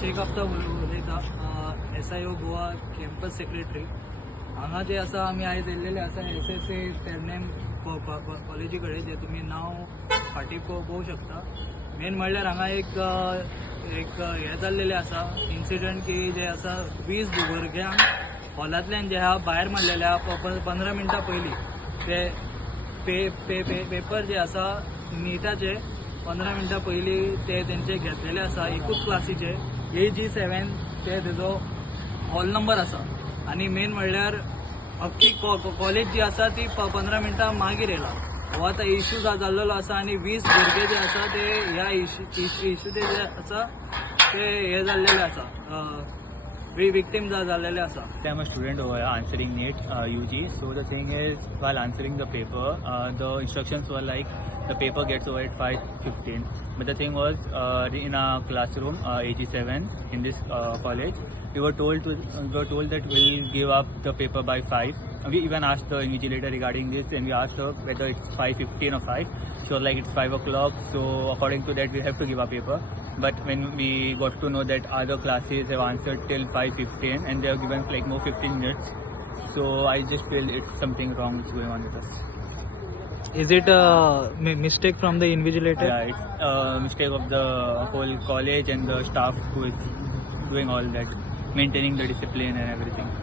शेख आफ्ताब उलयता SIO Goa campus secretary. हांगा जे आसा आमी आयज येयल्लेले आसा SSA तेर्नेम कॉलेजी कडेन, जे तुमी नांव फाटीं पळोवंक शकता. मेन म्हणल्यार हांगा एक हें जाल्लेलें आसा इन्सिडंट की जे आसा 20 भुरग्यांक हॉलांतल्यान जे आहा भायर मारलेले आहा 15 मिनटां पयलीं. ते पेपर जे आसा नीटाचे 15 मिनटां पयलीं ते तेंचे घेतलेले आसा. एकूच क्लासीचे AG7 ते तेजो हॉल नंबर आसा. आनी मेन म्हणल्यार अख्खी कॉलेज जी आसा ती 15 मिनटां मागीर येयला. हो आतां इश्यू जाल्लो आसा आनी 20 भुरगे जे आसा ते ह्या इश्यूचे जे आसा ते हे जाल्लेले आसा, विक्टीम जाल्लेले आसा. I'm a student over here answering NEET UG. So the thing is, while answering the paper, the instructions were like the paper gets over at 5:15. But the thing was, in our classroom, AG7 in this college, we were told that we'll give up the paper by 5. We even asked the invigilator regarding this, and we asked her whether it's 5:15 or 5. She was like it's 5 o'clock. So according to that, we have to give our paper. But when we got to know that other classes have answered till 5:15 and they have given like more 15 minutes, so I just feel it's something wrong is going on with us. Is it a mistake from the invigilator? Yeah, it's a mistake of the whole college and the staff who is doing all that, maintaining the discipline and everything.